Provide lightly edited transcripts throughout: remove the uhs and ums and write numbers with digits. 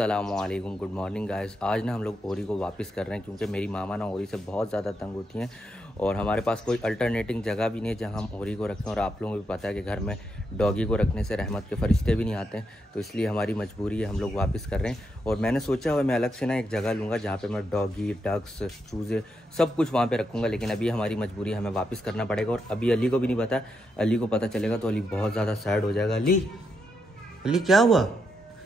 अस्सलामुअलैकुम, good morning guys. आज ना हम लोग ओरी को वापस कर रहे हैं क्योंकि मेरी मामा ना ओरी से बहुत ज़्यादा तंग होती हैं और हमारे पास कोई अल्टरनेटिंग जगह भी नहीं है जहां हम ओरी को रखें। और आप लोगों को भी पता है कि घर में डॉगी को रखने से रहमत के फरिश्ते भी नहीं आते हैं, तो इसलिए हमारी मजबूरी है, हम लोग वापस कर रहे हैं। और मैंने सोचा हुआ मैं अलग से ना एक जगह लूँगा जहाँ पर मैं डॉगी, डक्स, चूज़े सब कुछ वहाँ पर रखूँगा, लेकिन अभी हमारी मजबूरी है, हमें वापस करना पड़ेगा। और अभी अली को भी नहीं पता, अली को पता चलेगा तो अली बहुत ज़्यादा सैड हो जाएगा। अली क्या हुआ,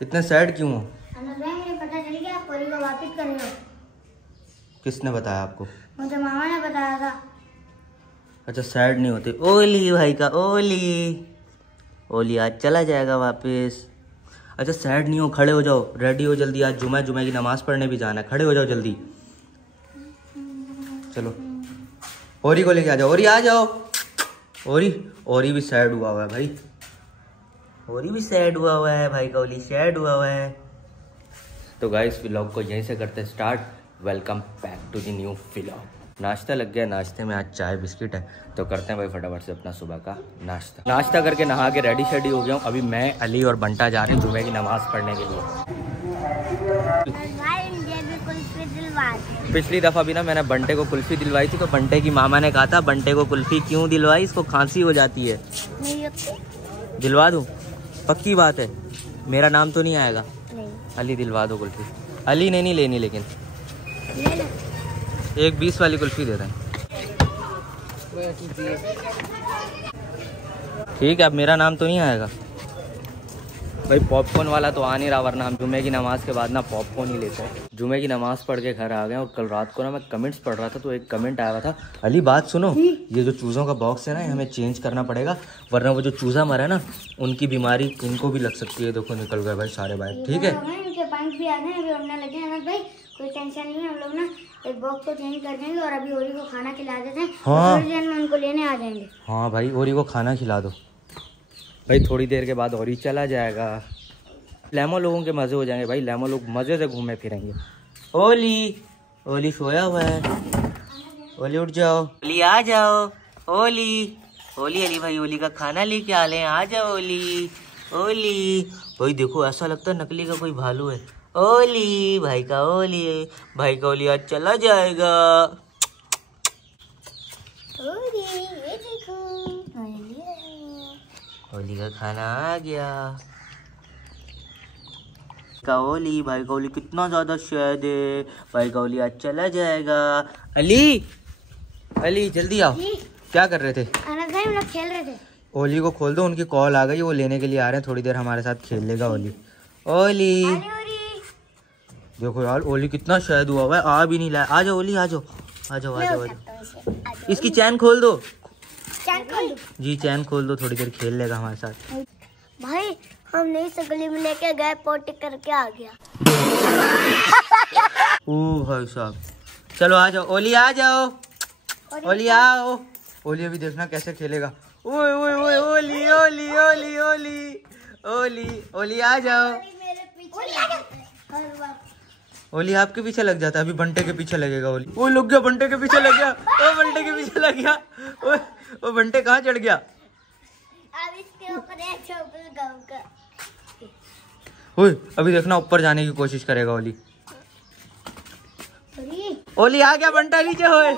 इतना सैड क्यों हो? मुझे पता चल गया आप ओरी को वापस कर रहे हो। किसने बताया आपको? मुझे मामा ने बताया था। अच्छा, सैड नहीं होते। ओली भाई का ओली आज चला जाएगा वापस। अच्छा सैड नहीं हो, खड़े हो जाओ, रेडी हो जल्दी, आज जुमे की नमाज पढ़ने भी जाना है, खड़े हो जाओ जल्दी। चलो ओरी को लेके आ जाओ, ओरी आ जाओ। ओरी भी सैड हुआ है भाई, ओरी भी सैड हुआ है भाई का ओली सैड हुआ है। तो गाइस व्लॉग को यहीं से करते start. Welcome back to the new vlog. नाश्ता लग गया, नाश्ते में आज चाय बिस्किट है, तो करते हैं भाई फटाफट से अपना सुबह का नाश्ता करके नहा के रेडी शेडी हो गया हूँ। अभी मैं, अली और बंटा जा रहे हैं जुमे की नमाज पढ़ने के लिए। पिछली दफ़ा भी ना मैंने बंटे को कुल्फी दिलवाई थी, तो बंटे की मामा ने कहा था बंटे को कुल्फी क्यों दिलवाई, इसको खांसी हो जाती है। दिलवा दूँ? पक्की बात है, मेरा नाम तो नहीं आएगा? नहीं। अली दिलवा दो कुल्फी। अली ने नहीं लेनी, लेकिन एक 20 वाली कुल्फी दे दें। ठीक है, अब मेरा नाम तो नहीं आएगा भाई। पॉपकॉर्न वाला तो आ नहीं रहा, वरना हम जुमे की नमाज के बाद ना पॉपकॉर्न ही लेते हैं। जुमे की नमाज पढ़ के घर आ गए और कल रात को ना मैं कमेंट्स पढ़ रहा था, तो एक कमेंट आया हुआ था, अली बात सुनो, ये जो चूज़ों का बॉक्स है ना, हमें चेंज करना पड़ेगा, वरना वो जो चूज़ा मरा है ना, उनकी बीमारी इनको भी लग सकती है। देखो निकल गए भाई सारे बाहर। ठीक है, इनके पंख भी आ गए, अभी उड़ने लगे हैं भाई, कोई टेंशन नहीं है। हम लोग ना एक बॉक्स को चेंज कर देंगे और अभी ओरी को खाना खिला देते हैं। हाँ, थोड़ी देर में उनको लेने आ जाएंगे। हाँ भाई ओरी को खाना खिला दो भाई, थोड़ी देर के बाद ओरी चला जाएगा। लेमो लोगों के मज़े हो जाएंगे भाई, लेमो लोग मज़े से घूमे फिरेंगे। ओली सोया हुआ है, ओली उठ जाओ, ओली आ जाओ। ओली अली भाई ओली का खाना लेके आ ले, आ जाओ ओली भाई। देखो ऐसा लगता है नकली का कोई भालू है। ओली भाई का ओली आज चला जाएगा। ये देखो ओली का खाना आ गया। ओली भाई का ओली कितना ज्यादा शायद है भाई का ओली आज चला जाएगा। अली जल्दी आओ। क्या कर रहे थे? हम लोग खेल रहे थे। ओली को खोल दो, उनकी कॉल आ गई, वो लेने के लिए आ रहे हैं, थोड़ी देर हमारे साथ खेल लेगा ओली। देखो यार ओली कितना शायद हुआ है, आ भी नहीं लाया। आ जाओ ओली, आ जाओ। इसकी चैन खोल दो। जी चैन खोल दो, थोड़ी देर खेल लेगा हमारे साथ। भाई हम नहीं से गली में लेके गए, पोटी करके आ गया। ओ भाई साहब, चलो आ जाओ ओली, आ जाओ ओली, आओ। ओली अभी देखना कैसे खेलेगा। ओए ओली आ जाओ। ओली आपके पीछे लग जाता है, अभी बंटे के पीछे लगेगा ओली। वो लग गया, बंटे के पीछे लग गया, बंटे के पीछे लग गया। वो बंटे कहाँ चढ़ गया? अब इसके ऊपर है चोपल गाँव का। अभी देखना ऊपर जाने की कोशिश करेगा ओली आ गया, बंटा नीचे होए।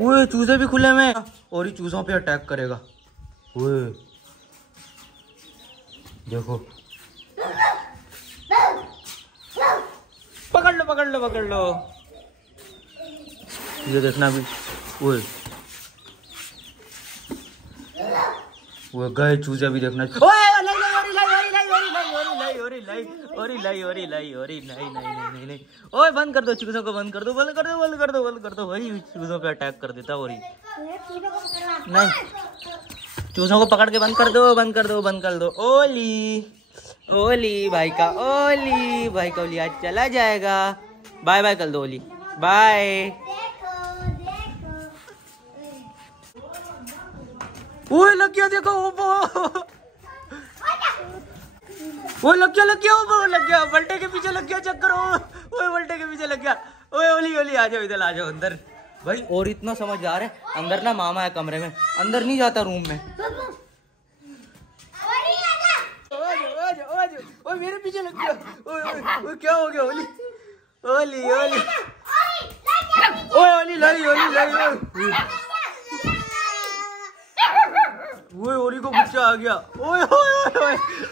वो चूजे भी खुले में, और ही चूजों पे अटैक करेगा। वो देखो, पकड़ लो। ये देखना भी, वो गए चूजे भी देखना। नहीं। ओए बंद कर दो, चूजों को बंद कर दो भाई, चूजों पे अटैक कर देता ओरी। नहीं, चूजों को पकड़ के बंद कर दो। ओली भाई का ओली आज चला जाएगा। बाय कर दो ओली, बाय। ओए लग गया, देखो वो लग गया, बल्टे के पीछे लग गया चक्कर। ओए बल्टे के पीछे लग गया। ओए ओली आ जाओ, इधर आ जाओ अंदर भाई। और इतना समझदार है, अंदर ना मामा है कमरे में, अंदर नहीं जाता रूम में। ओए मेरे पीछे लग गया। ओए क्या हो गया ओली? ओली ओली ओए ओली लाई ओली लाई। ओए ओली को गुस्सा आ गया। ओए ओए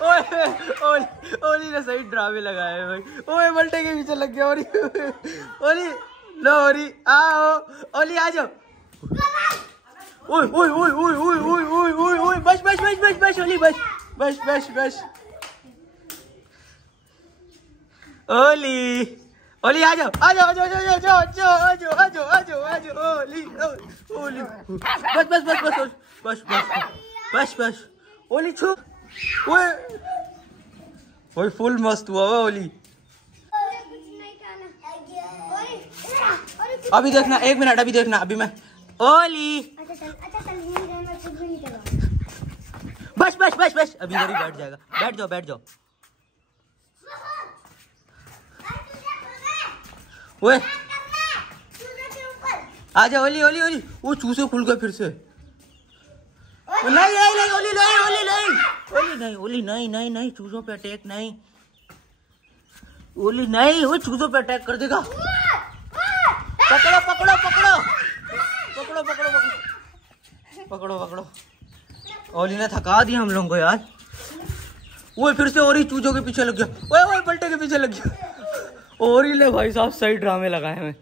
ओए ओए ओली ने सही ड्रामे लगाए भाई। ओए बल्टे के पीछे लग गया ओली। ओली लो ओली आओ ओली आ जाओ। ओए ओए ओए ओए ओए ओए ओए ओए ओए बस बस बस बस बस ओली बस बस बस बस। ओली ओली आ जाओ आ जाओ आ जाओ आ जाओ आ जाओ आ जाओ आ जाओ आ जाओ आ जाओ ओली ओली बस बस बस बस बस बस बस बस ओली छू। ओए ओए फुल मस्त हुआ ओली। अभी देखना 1 मिनट अभी देखना अभी मैं ओली बस बस बस बस अभी इधर ही बैठ जाएगा। बैठ जाओ बैठ जाओ। ओए आ जा ओली ओली ओली। वो चूसे खुल गए फिर से। नहीं नहीं नहीं ओली नहीं ओली नहीं ओली नहीं ओली नहीं नहीं नहीं चूसों पे अटैक नहीं ओली नहीं। वो चूसों पे अटैक कर देगा। पकड़ो पकड़ो पकड़ो पकड़ो पकड़ो पकड़ो पकड़ो पकड़ो। ओली ने थका दिया हम लोगों को यार। वो फिर से और ही चूजों के पीछे लग गया। ओए ओए बल्टे के पीछे लग गया। और ही ले भाई साहब सही ड्रामे लगाए हमें।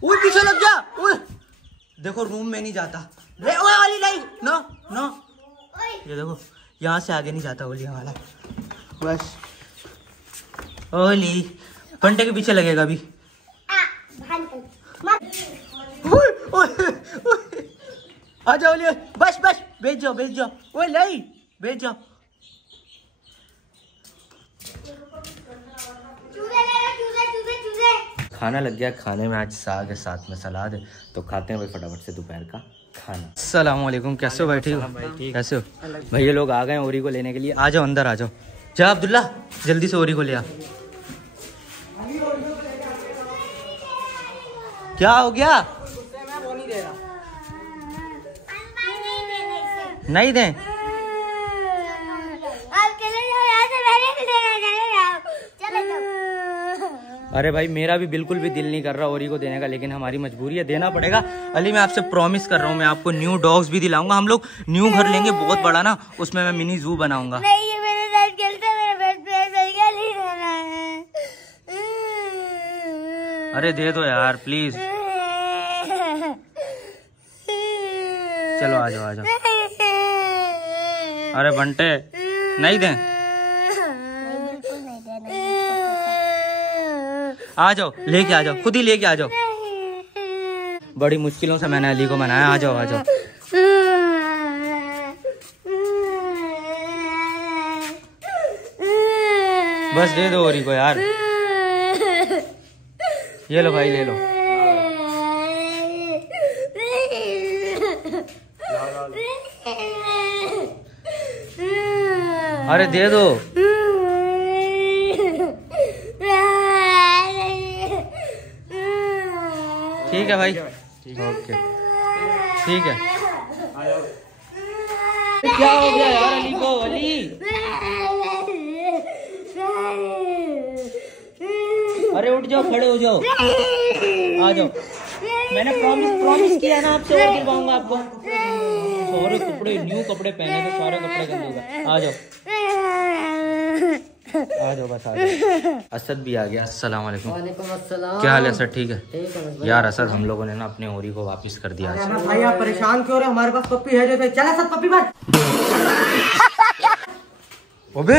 वो पीछे लग गया। ओए देखो रूम में नहीं जाता। ओए ओली नहीं नो नो। ये देखो यहाँ से आगे नहीं जाता ओली हमारा। बस ओली बंटे के पीछे लगेगा अभी। आ जाओ ओली बस बस भेज जाओ भेज जाओ। ओए नहीं भेज जाओ। खाना लग गया। खाने में आज साग है साथ में सलाद है तो खाते हैं भाई फटाफट से दोपहर का खाना। अस्सलाम वालेकुम कैसे हो बैठे हो कैसे हो भाई? ये लोग आ गए ओरी को लेने के लिए। आ जाओ अंदर आ जाओ। जा अब्दुल्ला जल्दी से ओरी को ले आ। क्या हो गया? नहीं दे अरे भाई मेरा भी बिल्कुल भी दिल नहीं कर रहा ओरी को देने का लेकिन हमारी मजबूरी है देना पड़ेगा। अली मैं आपसे प्रॉमिस कर रहा हूँ मैं आपको न्यू डॉग्स भी दिलाऊंगा। हम लोग न्यू घर लेंगे बहुत बड़ा ना उसमें मैं मिनी जू बनाऊंगा। नहीं ये मेरे साथ खेलता है मेरा बेस्ट फ्रेंड नहीं रहना है। अरे दे दो यार प्लीज। चलो आ जाओ आ जाओ। अरे बंटे नहीं दें आ जाओ लेके आ जाओ खुद ही लेके आ जाओ। बड़ी मुश्किलों से मैंने अली को मनाया। आ जाओ आ जाओ। बस दे दो ओरी को यार। ये लो भाई ले लो। अरे दे दो। ठीक है भाई ओके ठीक है। क्या हो गया यार अली को? अली अरे उठ जाओ खड़े हो जाओ आ जाओ। मैंने प्रॉमिस किया ना आपसे और दिलवाऊंगा आपको। सारे कपड़े न्यू कपड़े पहने थे सारे कपड़े गंदे हो गए। आ जाओ आ जाओ बस आ जाओ। असद भी आ गया। अस्सलाम वालेकुम। वालेकुम अस्सलाम। क्या हाल है सर? ठीक है ठीक है यार असद हम लोगों ने ना अपने ओरी को वापस कर दिया। भाई आप परेशान क्यों रहे? हमारे पास पप्पी है जो चला सब पप्पी बात। ओबे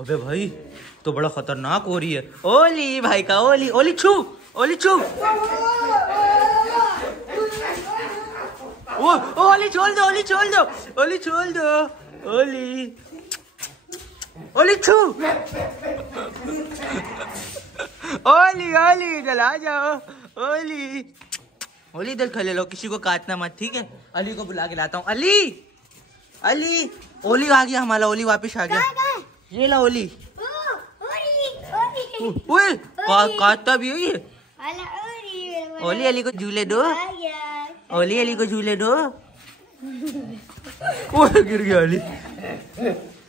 ओबे भाई तो बड़ा खतरनाक हो रही है। ओली भाई का ओली ओली छू ओली छू। ओली छोड़ दो ओली छोड़ दो ओली छोड़ दो ओली ओली छू। ओली ओली इधर आ जाओ। ओली ओली इधर खले लो किसी को काटना मत ठीक है। अली को बुला के लाता हूँ। अली अली ओली आ गया हमारा। ओली वापस आ गया। ये ला ओली। ओए काटता भी है ये। ओली अली को झूले दो। ओली अली को झूले दो। वो गिर गया अली।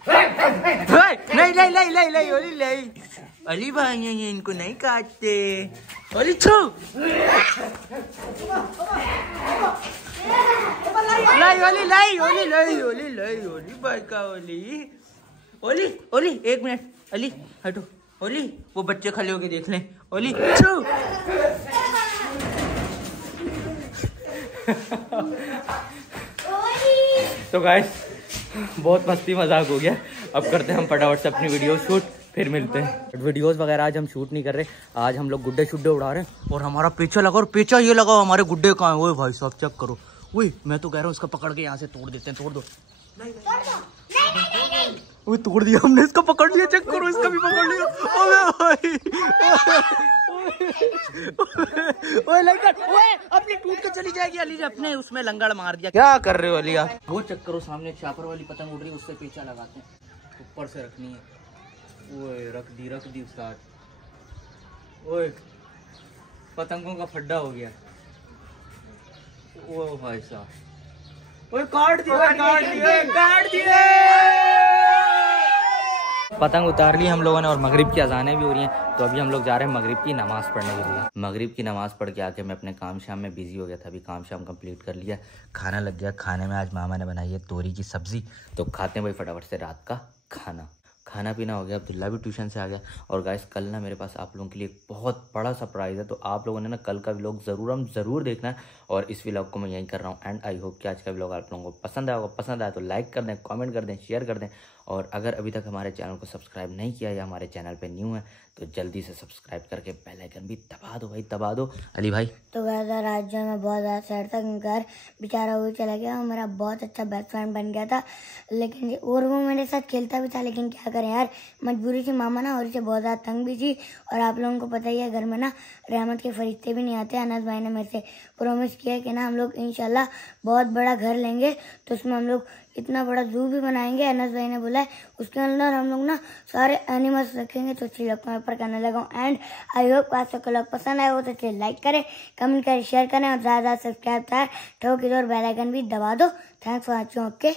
नहीं नहीं नहीं नहीं नहीं ओली नहीं, अली भाई ये इनको नहीं काटते। ओली छू नहीं ओली नहीं ओली नहीं ओली नहीं ओली भाई का ओली ओली ओली 1 मिनट अली हटो। ओली वो बच्चे खड़े होके देख लें। ओली छू तो गाइस बहुत मस्ती मजाक हो गया। अब करते हैं हम फटाफट से अपनी वीडियो शूट, फिर मिलते हैं। वीडियोस वगैरह आज हम शूट नहीं कर रहे, आज हम लोग गुड्डे शुड्डे उड़ा रहे हैं। और हमारा पीछा लगा, और पीछा ये लगा हमारे गुड्डे कहाँ है। वो भाई साहब चेक करो, वही मैं तो कह रहा हूँ इसका पकड़ के यहाँ से तोड़ देते हैं। तोड़ दो। वो तोड़ दिया हमने, इसका पकड़ लिया। चेक करो इसका भी पकड़ लिया। ओए अपनी टूट के चली जाएगी। अली ने अपने उसमें लंगड़ मार दिया। क्या कर रहे हो अली आप? वो चेक करो सामने शापर वाली पतंग उड़ रही है, उससे पीछा लगाते हैं। ऊपर से रखनी है। ओए रख दी स्टार्ट। ओए पतंगों का फड्डा हो गया। ओ भाई साहब, ओए काट दिए। पतंग उतार ली हम लोगों ने और मगरिब की अजानें भी हो रही हैं। तो अभी हम लोग जा रहे हैं मगरिब की नमाज़ पढ़ने के लिए। मगरिब की नमाज़ पढ़ के आके मैं अपने काम शाम में बिजी हो गया था। अभी काम शाम कंप्लीट कर लिया, खाना लग गया। खाने में आज मामा ने बनाई है तोरी की सब्जी। तो खाते हैं भाई फटाफट से रात का खाना। खाना पीना हो गया। अब्दुल्ला भी ट्यूशन से आ गया। और गाइस कल ना मेरे पास आप लोगों के लिए एक बहुत बड़ा सरप्राइज़ है। तो आप लोगों ने ना कल का व्लॉग ज़रूर देखना है। और इस व्लॉग को मैं यहीं कर रहा हूँ एंड आई होप कि आज का व्लॉग आप लोगों को पसंद आएगा। पसंद आया तो लाइक कर दें, कमेंट कर दें, शेयर कर दें। और अगर अभी तक हमारे चैनल को सब्सक्राइब नहीं किया या हमारे चैनल पे न्यू है तो जल्दी से सब्सक्राइब करके बेल आइकन भी दबा दो भाई, दबा दो। अली भाई तो वैसा आज जो मैं बहुत ज़्यादा सैड था क्योंकि यार बेचारा वो चला गया। मेरा बहुत अच्छा बेस्ट फ्रेंड बन गया था, लेकिन और वो मेरे साथ खेलता भी था। लेकिन क्या करें यार, मजबूरी से मामा ना और इसे बहुत ज़्यादा तंग भी थी। और आप लोगों को पता ही है घर में ना रहमत के फरिश्ते भी नहीं आते। अनस भाई ने मेरे से प्रॉमिस किया कि ना हम लोग इंशाल्लाह बहुत बड़ा घर लेंगे, तो उसमें हम लोग इतना बड़ा जू भी बनाएंगे। अनस भाई ने बोला है उसके अंदर हम लोग ना सारे एनिमल्स रखेंगे। तो चलिए मैं ऊपर करने लगा हूँ एंड आई होप आप सबको लोग पसंद आए हो तो चलिए लाइक करें, कमेंट करें, शेयर करें और ज़्यादा सब्सक्राइब था ठोक और बेल आइकन भी दबा दो। Thanks for watching. ओके।